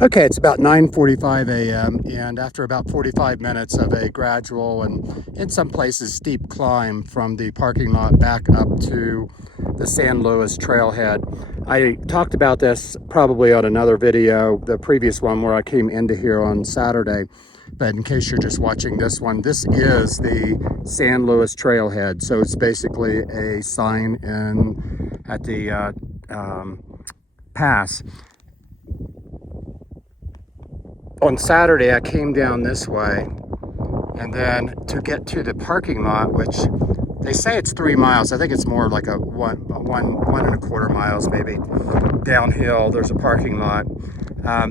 Okay, it's about 9:45 a.m. and after about 45 minutes of a gradual and in some places steep climb from the parking lot back up to the San Luis trailhead. I talked about this probably on another video, the previous one where I came into here on Saturday. But in case you're just watching this one, this is the San Luis trailhead. So it's basically a sign at the pass. On Saturday, I came down this way, and then to get to the parking lot, which they say it's 3 miles. I think it's more like a one and a quarter miles maybe downhill. There's a parking lot.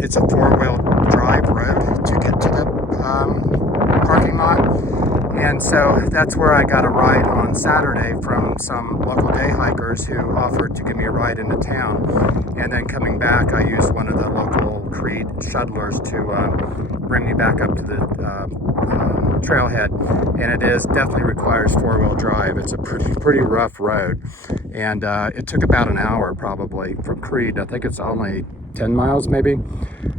It's a four-wheel drive road to get to the parking lot. And so that's where I got a ride on Saturday from some local day hikers who offered to give me a ride into town. And then coming back, I used one of the local Creed shuttlers to bring me back up to the trailhead. And it definitely requires four-wheel drive. It's a pretty rough road. And it took about an hour probably from Creed. I think it's only 10 miles maybe.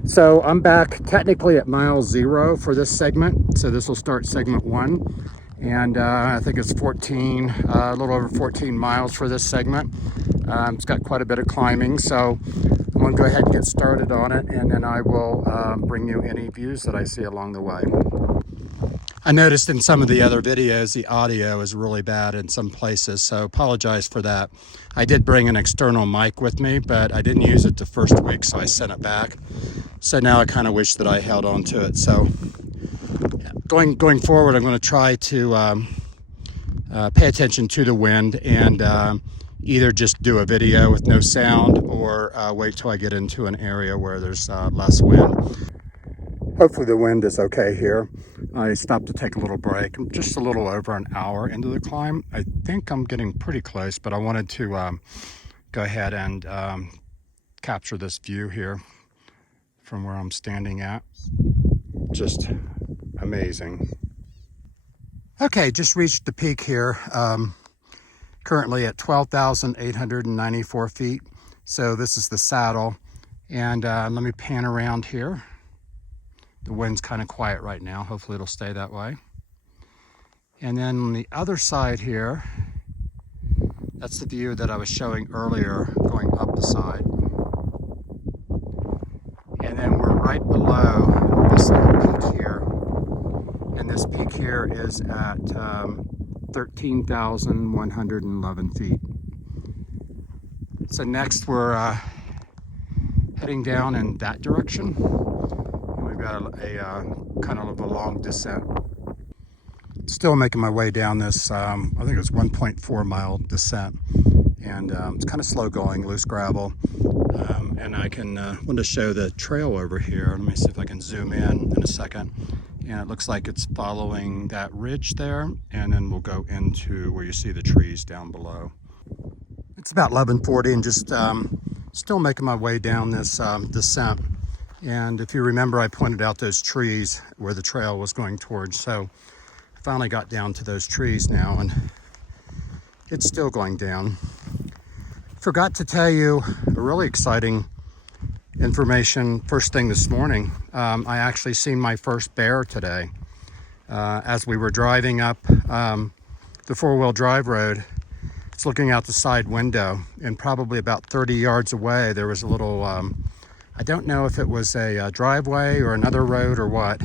So I'm back technically at mile 0 for this segment. So this will start segment 1. And I think it's a little over 14 miles for this segment. It's got quite a bit of climbing. So I'm going to go ahead and get started on it. And then I will bring you any views that I see along the way. I noticed in some of the other videos, the audio is really bad in some places, so apologize for that. I did bring an external mic with me, but I didn't use it the first week, so I sent it back. So now I kind of wish that I held on to it. So going forward, I'm going to try to pay attention to the wind and either just do a video with no sound or wait till I get into an area where there's less wind. Hopefully the wind is okay here. I stopped to take a little break. I'm just a little over an hour into the climb. I think I'm getting pretty close, but I wanted to go ahead and capture this view here from where I'm standing at. Just amazing. Okay, just reached the peak here. Currently at 12,894 feet. So this is the saddle. And let me pan around here. The wind's kind of quiet right now. Hopefully it'll stay that way. And then on the other side here, that's the view that I was showing earlier going up the side. And then we're right below this little peak here. And this peak here is at 13,111 feet. So next we're heading down in that direction. Got a kind of a long descent. Still making my way down this, I think it was 1.4 mile descent, and it's kind of slow going, loose gravel. And I want to show the trail over here. Let me see if I can zoom in a second. And it looks like it's following that ridge there, and then we'll go into where you see the trees down below. It's about 11:40 and just still making my way down this descent. And if you remember, I pointed out those trees where the trail was going towards. So I finally got down to those trees now, and it's still going down. Forgot to tell you a really exciting information first thing this morning. I actually seen my first bear today. As we were driving up the four-wheel drive road, it's looking out the side window, and probably about 30 yards away, there was a little I don't know if it was a driveway or another road or what,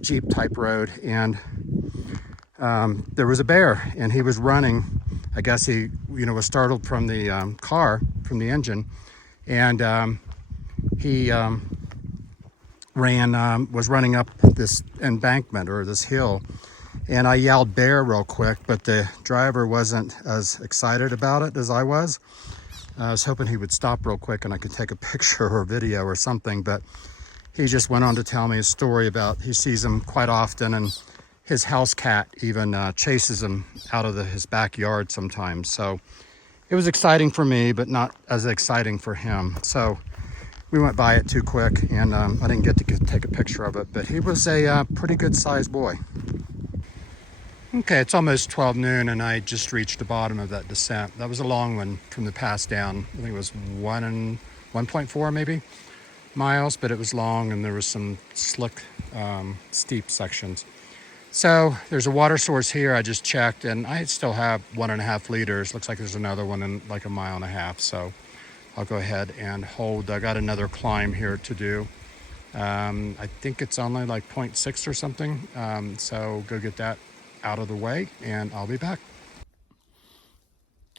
Jeep type road, and there was a bear, and he was running. I guess he, was startled from the car, from the engine, and he was running up this embankment or this hill, and I yelled bear real quick, but the driver wasn't as excited about it as I was. I was hoping he would stop real quick and I could take a picture or a video or something, but he just went on to tell me a story about he sees him quite often, and his house cat even chases him out of his backyard sometimes. So it was exciting for me, but not as exciting for him. So we went by it too quick, and I didn't get to take a picture of it, but he was a pretty good sized boy. Okay, it's almost 12 noon and I just reached the bottom of that descent. That was a long one from the pass down. I think it was 1.4 maybe. miles, but it was long and there was some slick, steep sections. So there's a water source here. I just checked and I still have 1.5 liters. Looks like there's another one in like 1.5 miles. So I'll go ahead and hold. I got another climb here to do. I think it's only like 0.6 or something. So go get that out of the way and I'll be back.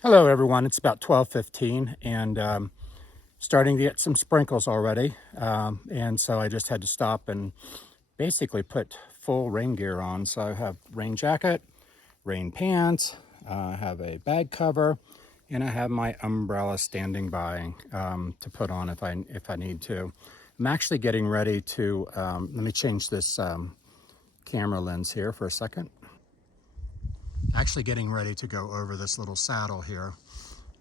Hello everyone, it's about 12:15 and starting to get some sprinkles already. And so I just had to stop and basically put full rain gear on. So I have rain jacket, rain pants, I have a bag cover, and I have my umbrella standing by to put on if I need to. I'm actually getting ready to, let me change this camera lens here for a second. Actually getting ready to go over this little saddle here,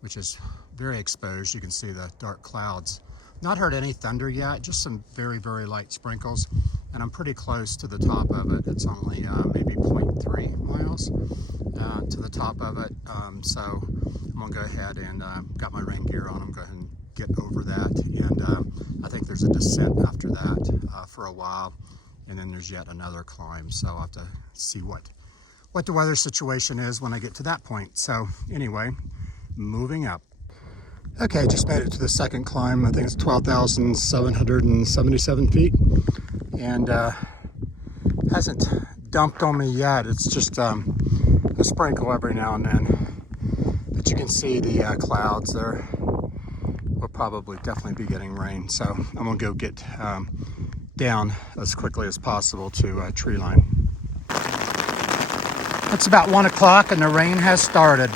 which is very exposed. You can see the dark clouds. Not heard any thunder yet, just some very, very light sprinkles. And I'm pretty close to the top of it. It's only maybe 0.3 miles to the top of it. So I'm gonna go ahead and got my rain gear on. I'm going to get over that. And I think there's a descent after that for a while. And then there's yet another climb. So I'll have to see what the weather situation is when I get to that point. So anyway, moving up. Okay, just made it to the second climb. I think it's 12,777 feet. And hasn't dumped on me yet. It's just a sprinkle every now and then. But you can see the clouds there. We'll probably definitely be getting rain. So I'm gonna go get down as quickly as possible to tree line. It's about 1 o'clock and the rain has started.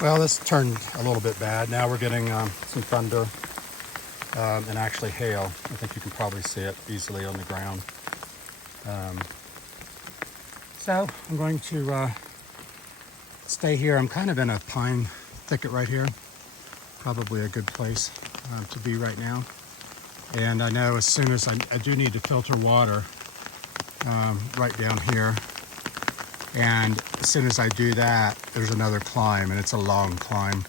Well, this turned a little bit bad. Now we're getting some thunder and actually hail. I think you can probably see it easily on the ground. So I'm going to stay here. I'm kind of in a pine thicket right here. Probably a good place to be right now. And I know as soon as I do need to filter water right down here. And as soon as I do that, there's another climb, and it's a long climb.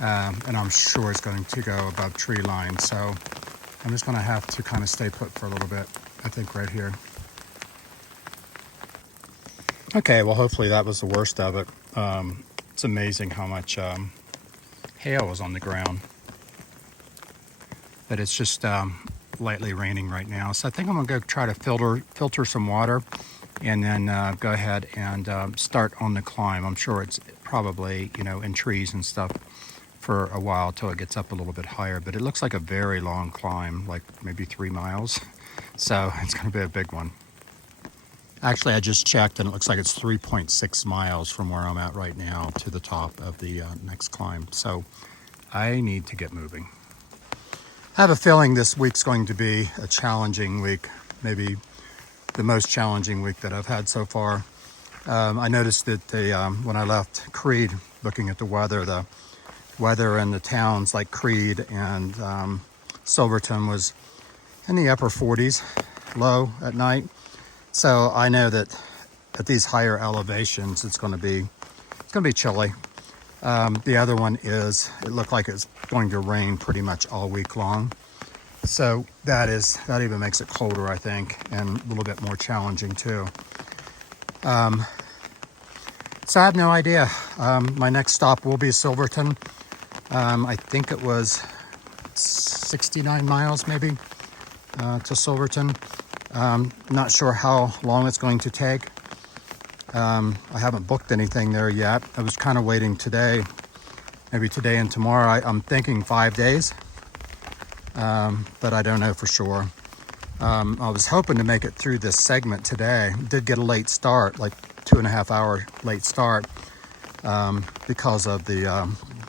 And I'm sure it's going to go above tree line. So I'm just going to have to kind of stay put for a little bit, I think, right here. Okay, well, hopefully that was the worst of it. It's amazing how much hail is on the ground. But it's just lightly raining right now. So I think I'm gonna go try to filter some water and then go ahead and start on the climb. I'm sure it's probably, in trees and stuff for a while till it gets up a little bit higher. But it looks like a very long climb, like maybe 3 miles. So it's gonna be a big one. Actually, I just checked and it looks like it's 3.6 miles from where I'm at right now to the top of the next climb. So I need to get moving. I have a feeling this week's going to be a challenging week, maybe the most challenging week that I've had so far. I noticed that when I left Creede, looking at the weather in the towns like Creede and Silverton was in the upper 40s, low at night. So I know that at these higher elevations, it's going to be chilly. The other one is, it looked like it's going to rain pretty much all week long. So that even makes it colder, I think, and a little bit more challenging too. So I have no idea. My next stop will be Silverton. I think it was 69 miles maybe to Silverton. Not sure how long it's going to take. I haven't booked anything there yet. I was kind of waiting today, maybe today and tomorrow. I'm thinking 5 days, but I don't know for sure. I was hoping to make it through this segment today. Did get a late start, like 2.5 hour late start, because of the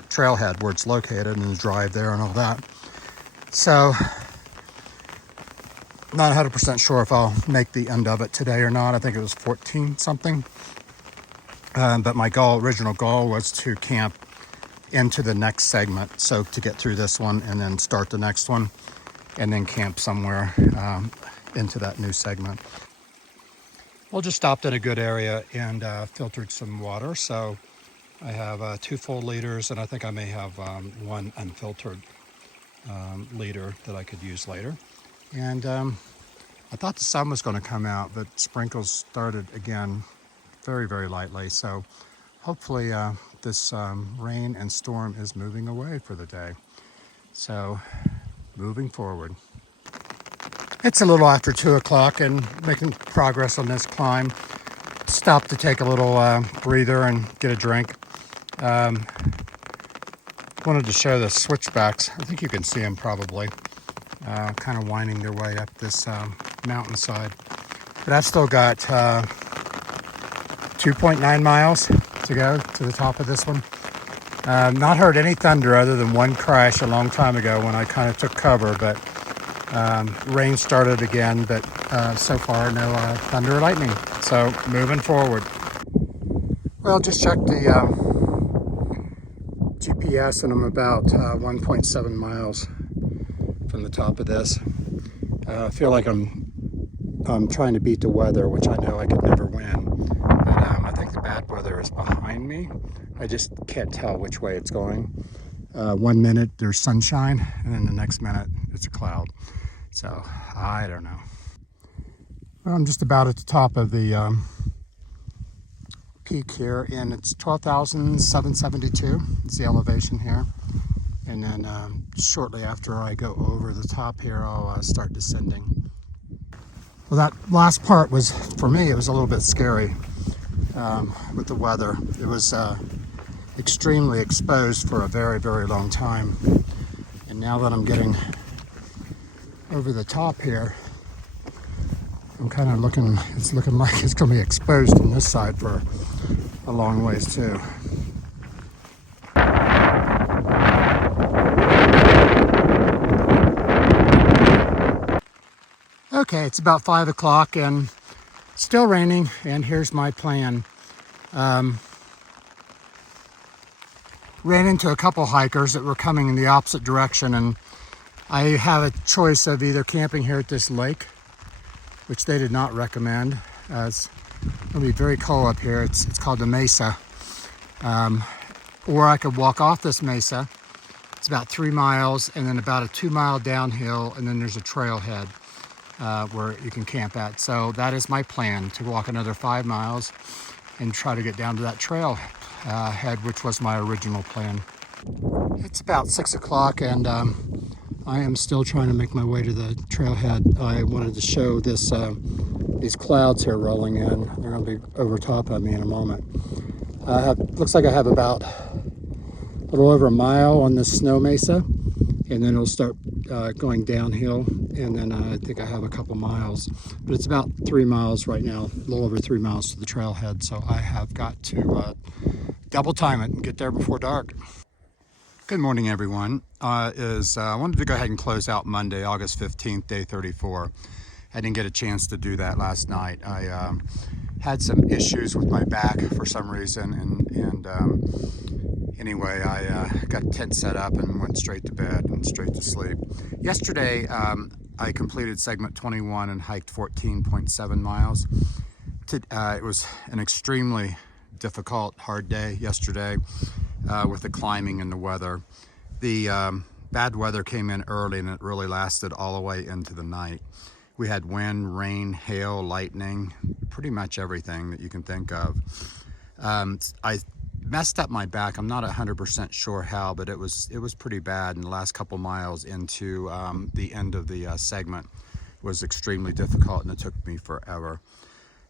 trailhead where it's located and the drive there and all that. So not 100% sure if I'll make the end of it today or not. I think it was 14 something. But my original goal was to camp into the next segment. So to get through this one and then start the next one and then camp somewhere into that new segment. We'll just stopped at a good area and filtered some water. So I have 2 full liters, and I think I may have 1 unfiltered liter that I could use later. And I thought the sun was going to come out, but sprinkles started again very, very lightly. So hopefully this rain and storm is moving away for the day. So moving forward. It's a little after 2 o'clock and making progress on this climb. Stopped to take a little breather and get a drink. Wanted to show the switchbacks. I think you can see them probably, kind of winding their way up this mountainside. But I've still got 2.9 miles to go to the top of this one. Not heard any thunder other than one crash a long time ago when I kind of took cover, but rain started again, but so far no thunder or lightning. So moving forward. Well, just checked the GPS and I'm about 1.7 miles from the top of this. I feel like I'm trying to beat the weather, which I know I could never win. But I think the bad weather is behind me. I just can't tell which way it's going. 1 minute there's sunshine, and then the next minute it's a cloud. So I don't know. Well, I'm just about at the top of the peak here, and it's 12,772. It's the elevation here. And then shortly after I go over the top here, I'll start descending. Well, that last part was, for me, it was a little bit scary with the weather. It was extremely exposed for a very, very long time. And now that I'm getting over the top here, I'm kind of looking, it's looking like it's going to be exposed on this side for a long ways too. Okay, it's about 5 o'clock and still raining, and here's my plan. Ran into a couple hikers that were coming in the opposite direction, and I have a choice of either camping here at this lake, which they did not recommend. It's going to be very cold up here. It's called the Mesa. Or I could walk off this mesa. It's about 3 miles, and then about a 2 mile downhill, and then there's a trailhead where you can camp at. So that is my plan, to walk another 5 miles and try to get down to that trail head, which was my original plan. It's about 6 o'clock, and I am still trying to make my way to the trailhead. I wanted to show this these clouds here rolling in. They're going to be over top of me in a moment. Looks like I have about a little over a mile on this snow mesa, and then it'll start going downhill, and then I think I have a couple miles, but it's about 3 miles right now, a little over 3 miles to the trailhead, so I have got to double time it and get there before dark. Good morning, everyone. I wanted to go ahead and close out Monday, August 15th, day 34. I didn't get a chance to do that last night. I had some issues with my back for some reason, and anyway, I got the tent set up and went straight to bed and straight to sleep. Yesterday, I completed segment 21 and hiked 14.7 miles. It was an extremely difficult, hard day yesterday with the climbing and the weather. The bad weather came in early, and it really lasted all the way into the night. We had wind, rain, hail, lightning, pretty much everything that you can think of. I messed up my back. I'm not 100% sure how, but it was pretty bad. In the last couple miles into the end of the segment was extremely difficult, and it took me forever.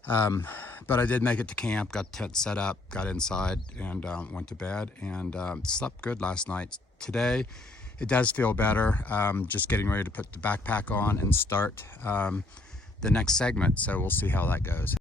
But I did make it to camp, got the tent set up, got inside, and went to bed, and slept good last night. Today, it does feel better. Just getting ready to put the backpack on and start the next segment, so we'll see how that goes.